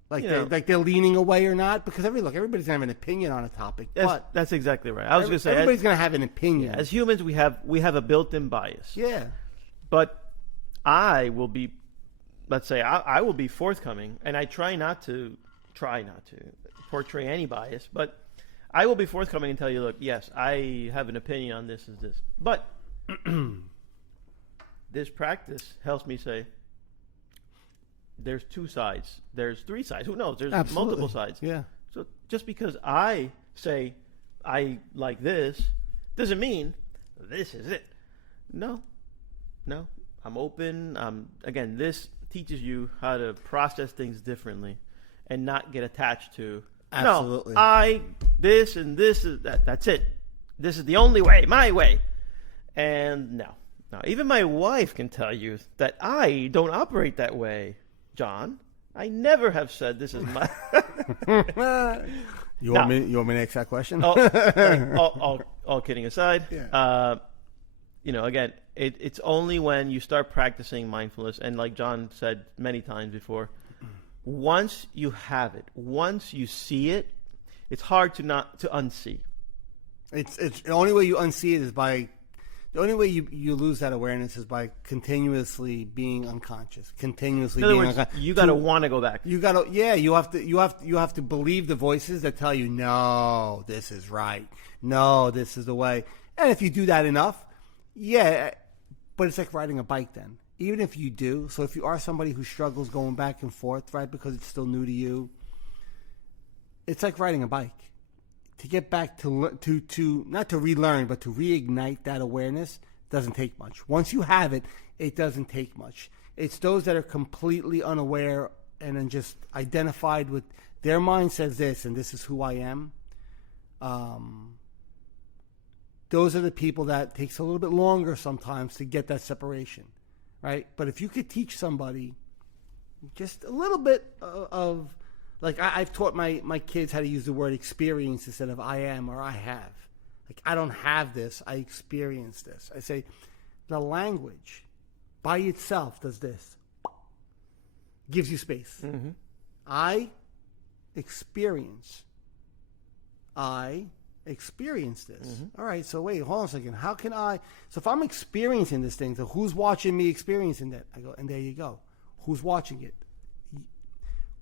Like they're leaning away or not, because everybody's gonna have an opinion on a topic. That's exactly right. I was gonna say everybody's gonna have an opinion. As humans, we have a built-in bias. Yeah. But I will be, let's say, I will be forthcoming, and I try not to portray any bias, but I will be forthcoming and tell you, look, yes, I have an opinion on this, but this practice helps me say. There's two sides. There's three sides. Who knows? There's multiple sides. Yeah. So just because I say I like this doesn't mean this is it. No. I'm open. Again, this teaches you how to process things differently and not get attached to. Absolutely. No, this and this is that. That's it. This is the only way, my way. And no. Even my wife can tell you that I don't operate that way. John, I never have said this is my. You want me to ask that question? all kidding aside, yeah. Again, it's only when you start practicing mindfulness, and like John said many times before, once you have it, once you see it, it's hard to unsee. It's the only way you unsee it is by. The only way you lose that awareness is by continuously being unconscious. Continuously being unconscious. You gotta want to go back. You have to believe the voices that tell you, no, this is right. No, this is the way. And if you do that enough, yeah, But it's like riding a bike then. Even if you do, so if you are somebody who struggles going back and forth, right, because it's still new to you, it's like riding a bike. To get back to not to relearn, but to reignite that awareness doesn't take much. Once you have it, it doesn't take much. It's those that are completely unaware and then just identified with their mind says this and this is who I am. Those are the people that takes a little bit longer sometimes to get that separation, right? But if you could teach somebody just a little bit of like I've taught my kids how to use the word experience instead of I am or I have. Like, I don't have this, I experience this. I say the language by itself does this. Gives you space. Mm-hmm. I experience. I experience this. Mm-hmm. All right, so wait, hold on a second. How can I? So if I'm experiencing this thing, so who's watching me experiencing that? I go, and there you go. Who's watching it?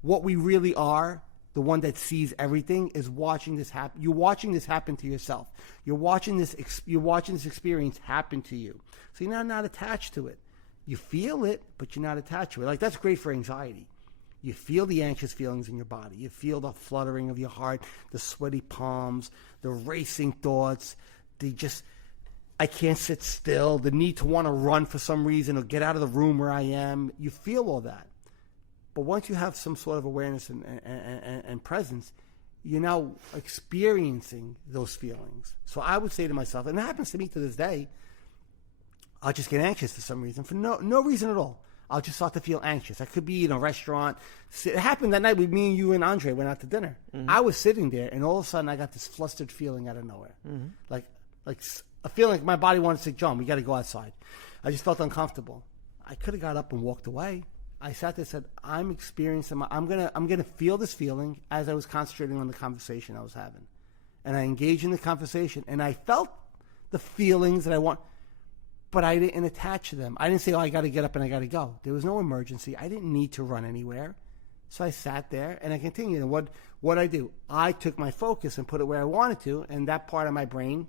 What we really are, the one that sees everything, is watching this happen. You're watching this happen to yourself. You're watching this experience happen to you. So you're not attached to it. You feel it, but you're not attached to it. Like, that's great for anxiety. You feel the anxious feelings in your body. You feel the fluttering of your heart, the sweaty palms, the racing thoughts, I can't sit still, the need to want to run for some reason or get out of the room where I am. You feel all that. But once you have some sort of awareness and presence, you're now experiencing those feelings. So I would say to myself, and it happens to me to this day, I'll just get anxious for some reason, for no reason at all. I'll just start to feel anxious. I could be in a restaurant. It happened that night with me and you and Andre went out to dinner. Mm-hmm. I was sitting there, and all of a sudden I got this flustered feeling out of nowhere. Mm-hmm. Like a feeling like my body wanted to say, John, we got to go outside. I just felt uncomfortable. I could have got up and walked away. I sat there and said, I'm experiencing, I'm gonna feel this feeling as I was concentrating on the conversation I was having. And I engaged in the conversation, and I felt the feelings that I want, but I didn't attach to them. I didn't say, I got to get up and I got to go. There was no emergency. I didn't need to run anywhere. So I sat there and I continued. And what I do, I took my focus and put it where I wanted to, and that part of my brain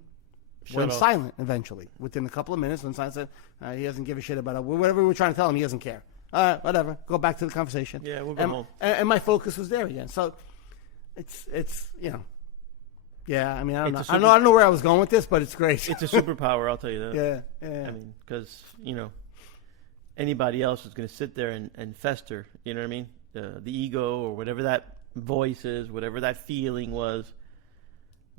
went silent eventually. Within a couple of minutes, when Simon said, he doesn't give a shit about it. Whatever we were trying to tell him, he doesn't care. All right, whatever. Go back to the conversation. Yeah, we'll go home. And my focus was there again. So it's yeah, I mean, I don't know where I was going with this, but it's great. It's a superpower, I'll tell you that. Yeah. I mean, because, anybody else is going to sit there and fester, you know what I mean? The ego or whatever that voice is, whatever that feeling was.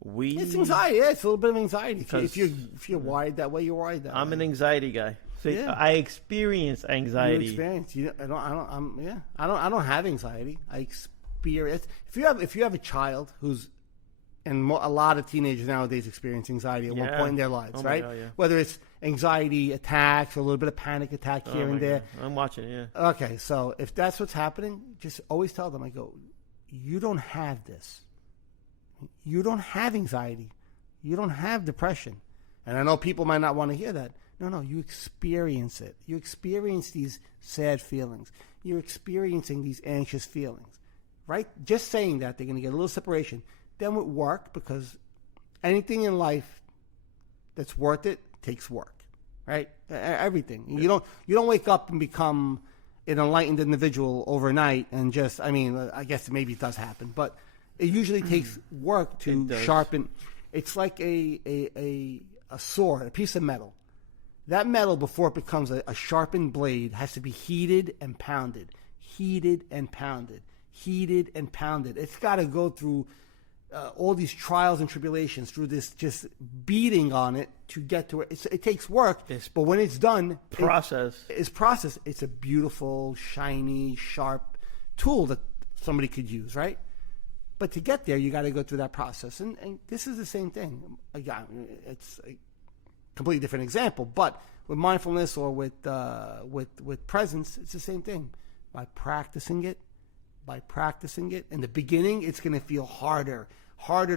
It's anxiety. Yeah, it's a little bit of anxiety. If you're wired that way, you're wired that way. I'm an anxiety guy. So I experience anxiety. You experience. I don't have anxiety. I experience. If you have a child who's, and a lot of teenagers nowadays experience anxiety at one point in their lives, right? God, yeah. Whether it's anxiety attacks or a little bit of panic attack here and there. God. I'm watching it, yeah. Okay, so if that's what's happening, just always tell them, I go, you don't have this. You don't have anxiety. You don't have depression. And I know people might not want to hear that. No, you experience it. You experience these sad feelings. You're experiencing these anxious feelings, right? Just saying that, they're going to get a little separation. Then would work, because anything in life that's worth it takes work, right? Everything. Yeah. You don't wake up and become an enlightened individual overnight and just, I mean, I guess maybe it does happen, but it usually takes work to sharpen. It's like a sword, a piece of metal. That metal, before it becomes a sharpened blade, has to be heated and pounded, heated and pounded, heated and pounded. It's got to go through all these trials and tribulations, through this just beating on it to get to it. It takes work, but when it's done, it's a beautiful, shiny, sharp tool that somebody could use, right? But to get there, you got to go through that process, and this is the same thing. Again, it's a completely different example, but with mindfulness or with presence, it's the same thing. By practicing it, in the beginning, it's going to feel harder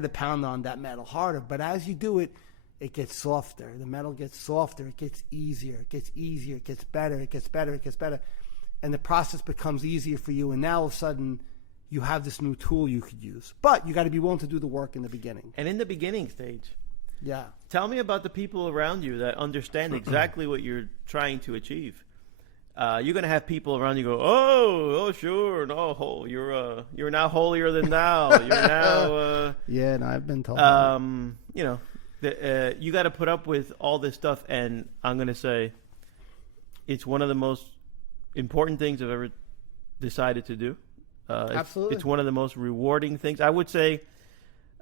to pound on that metal, harder. But as you do it, it gets softer. The metal gets softer. It gets easier. It gets easier. It gets better. It gets better. It gets better. And the process becomes easier for you. And now all of a sudden, you have this new tool you could use. But you got to be willing to do the work in the beginning. And in the beginning stage, Yeah. Tell me about the people around you that understand exactly what you're trying to achieve. You're gonna have people around you go, oh, sure, no, you're now holier than thou. You're now, Yeah, and I've been told. you know, you got to put up with all this stuff. And I'm gonna say, it's one of the most important things I've ever decided to do. Absolutely. It's one of the most rewarding things. I would say,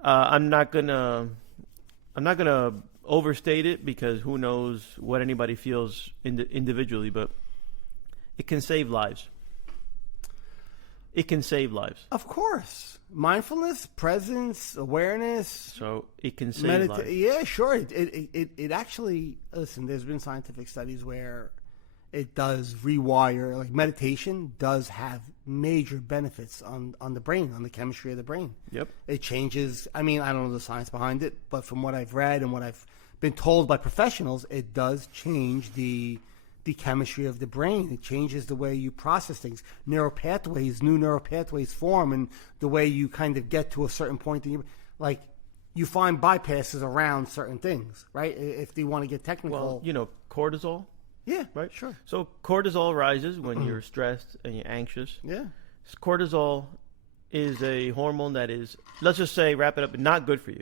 I'm not gonna overstate it because who knows what anybody feels individually, but it can save lives. It can save lives. Of course. Mindfulness, presence, awareness. So it can save lives. Yeah, sure. It actually, listen, there's been scientific studies where it does rewire, like meditation does have major benefits on the brain, on the chemistry of the brain. Yep. It changes, I mean, I don't know the science behind it, but from what I've read and what I've been told by professionals, it does change the chemistry of the brain. It changes the way you process things. New neural pathways form, and the way you kind of get to a certain point. Like, you find bypasses around certain things, right? If you want to get technical. Well, cortisol. Yeah, right? Sure. So cortisol rises when you're stressed and you're anxious. Yeah. Cortisol is a hormone that is, let's just say, wrap it up, not good for you.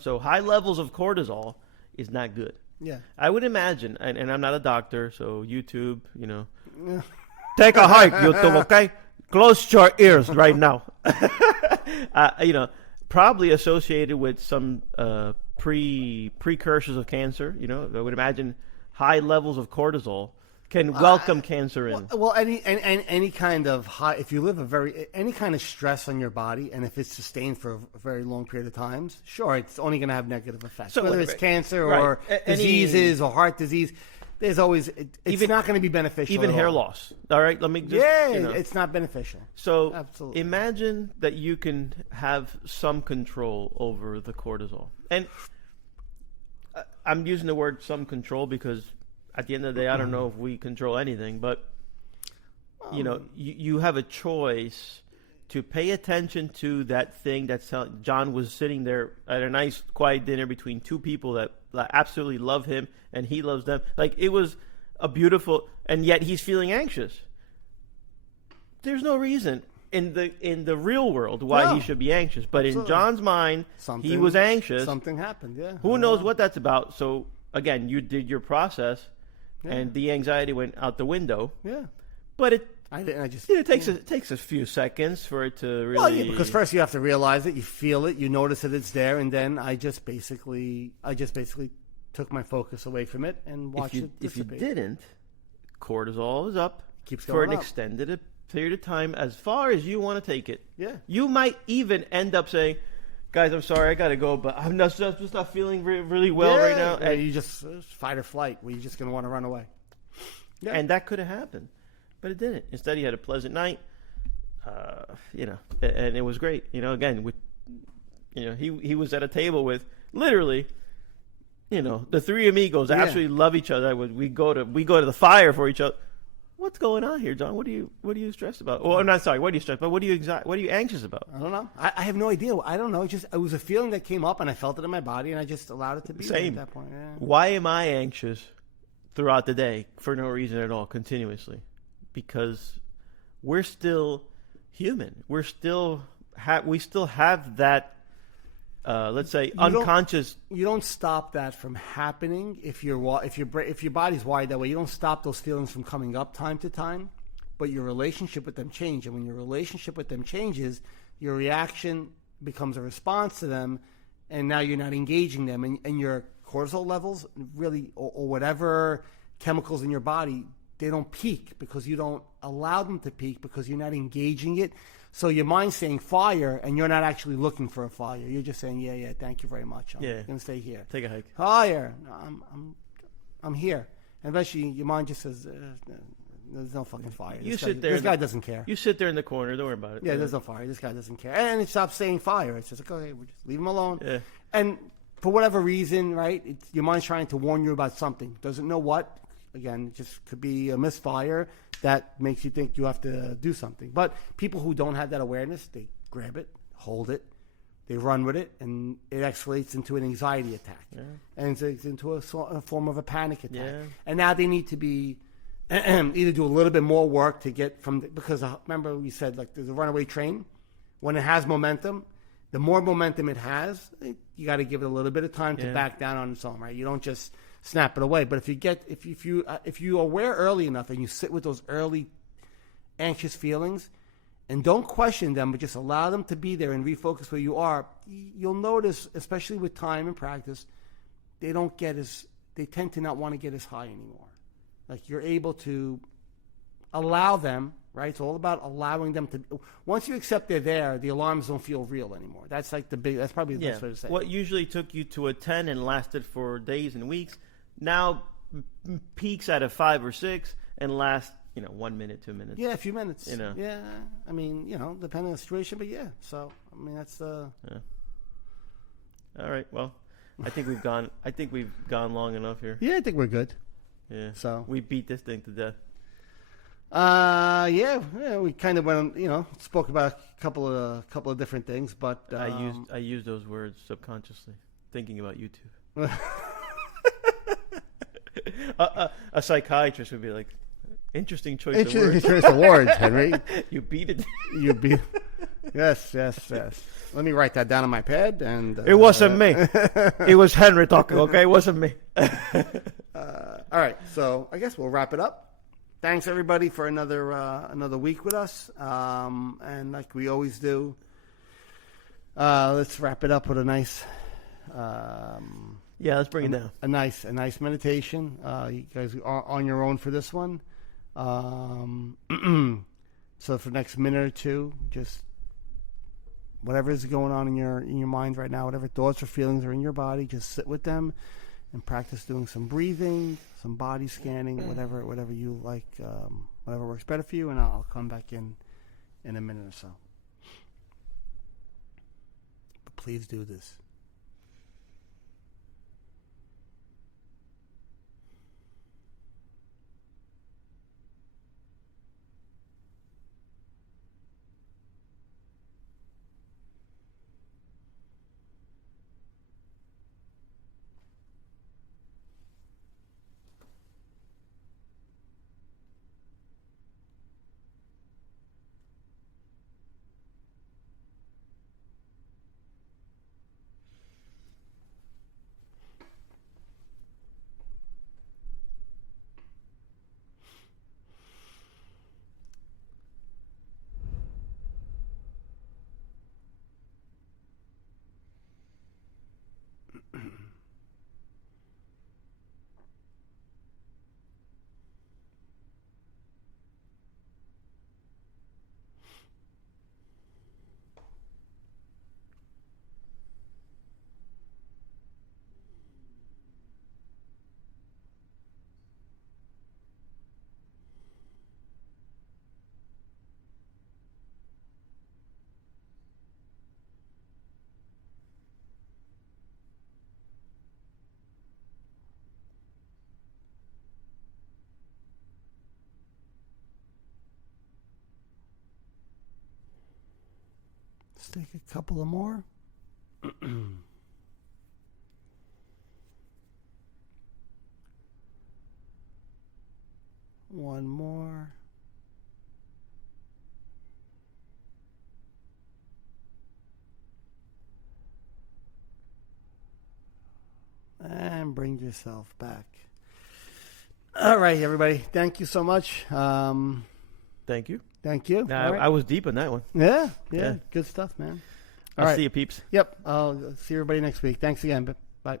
So high levels of cortisol is not good. Yeah. I would imagine, and I'm not a doctor, so YouTube, take a hike, YouTube, okay? Close your ears right now. Probably associated with some precursors of cancer. I would imagine high levels of cortisol can welcome cancer in. Well, any kind of high, if you live any kind of stress on your body, and if it's sustained for a very long period of time, sure, it's only going to have negative effects. So, whether it's cancer or diseases or heart disease, there's always it's not going to be beneficial. Even hair loss. All right, let me just it's not beneficial. So absolutely, imagine that you can have some control over the cortisol, and I'm using the word some control because at the end of the day, I don't know if we control anything, but you have a choice to pay attention to that thing that's John was sitting there at a nice quiet dinner between two people that absolutely love him and he loves them. Like, it was a beautiful, and yet he's feeling anxious. There's no reason in the real world why he should be anxious, but in John's mind, he was anxious. Something happened. Yeah. Who knows what that's about? So again, you did your process. Yeah. And the anxiety went out the window. Yeah, but it takes a few seconds for it to really. Well, yeah, because first you have to realize it, you feel it, you notice that it's there, and then I just basically took my focus away from it and watched it dissipate. If you didn't, cortisol is up. Keeps for going an up. Extended period of time, as far as you want to take it. Yeah, you might even end up saying, guys, I'm sorry, I gotta go, but I'm just not feeling really well right now. And you just fight or flight, where you're just gonna want to run away. Yeah. And that could have happened, but it didn't. Instead, he had a pleasant night, and it was great. Again, he was at a table with literally, the three amigos absolutely love each other. We go to the fire for each other. What's going on here, John? What are you stressed about? Well, I'm not sorry. What are you stressed about? What are you anxious about? I don't know. I have no idea. I don't know. It was a feeling that came up, and I felt it in my body, and I just allowed it to be Same. At that point. Yeah. Why am I anxious throughout the day for no reason at all, continuously? Because we're still human. We still have that. Let's say unconscious. You don't stop that from happening if your body's wired that way. You don't stop those feelings from coming up time to time, but your relationship with them change. And when your relationship with them changes, your reaction becomes a response to them, and now you're not engaging them, and your cortisol levels really, or whatever chemicals in your body, they don't peak because you don't allow them to peak because you're not engaging it. So your mind's saying fire, and you're not actually looking for a fire. You're just saying, yeah, thank you very much. I'm going to stay here. Take a hike. Fire. I'm here. And eventually your mind just says, there's no fucking fire. This guy doesn't care. You sit there in the corner. Don't worry about it. Yeah, there's no fire. This guy doesn't care. And it stops saying fire. It's just like, okay, we'll just leave him alone. Yeah. And for whatever reason, right, your mind's trying to warn you about something. Doesn't know what. Again, it just could be a misfire that makes you think you have to do something. But people who don't have that awareness, they grab it, hold it. they run with it, and it escalates into an anxiety attack, and it's into a form of a panic attack. Yeah. And now they need to be either do a little bit more work to get from because remember we said like there's a runaway train. When it has momentum, the more momentum it has, you got to give it a little bit of time to back down on its own, right? You don't just snap it away. But if you are aware early enough and you sit with those early anxious feelings and don't question them, but just allow them to be there and refocus where you are, you'll notice, especially with time and practice, they tend to not want to get as high anymore. Like you're able to allow them, right? It's all about allowing them to. Once you accept they're there, the alarms don't feel real anymore. That's like that's probably the best way to say it. What usually took you to a 10 and lasted for days and weeks, now peaks at a 5 or 6 and lasts, 1 minute, 2 minutes. Yeah, a few minutes. Yeah. I mean, depending on the situation, but yeah. So, I mean, that's the. Yeah. All right. Well, I think we've gone long enough here. Yeah, I think we're good. Yeah. So we beat this thing to death. Yeah, we kind of went, spoke about a couple of different things, but I used those words subconsciously, thinking about YouTube. A psychiatrist would be like, interesting choice of words. Choice of words, Henry. You beat it. You beat. Yes. Let me write that down on my pad. And it wasn't me. It was Henry talking. Okay, it wasn't me. All right, so I guess we'll wrap it up. Thanks everybody for another week with us, and like we always do, let's wrap it up with a nice. Let's bring it down. A nice meditation. You guys are on your own for this one. So for the next minute or two, just whatever is going on in your mind right now, whatever thoughts or feelings are in your body, just sit with them and practice doing some breathing, some body scanning, whatever you like, whatever works better for you, and I'll come back in a minute or so. But please do this. Let's take a couple of more. One more. And bring yourself back. All right, everybody. Thank you so much. Thank you. Thank you. Nah, I was deep in that one. Yeah. Yeah. Good stuff, man. I'll see you, peeps. Yep. I'll see everybody next week. Thanks again. Bye.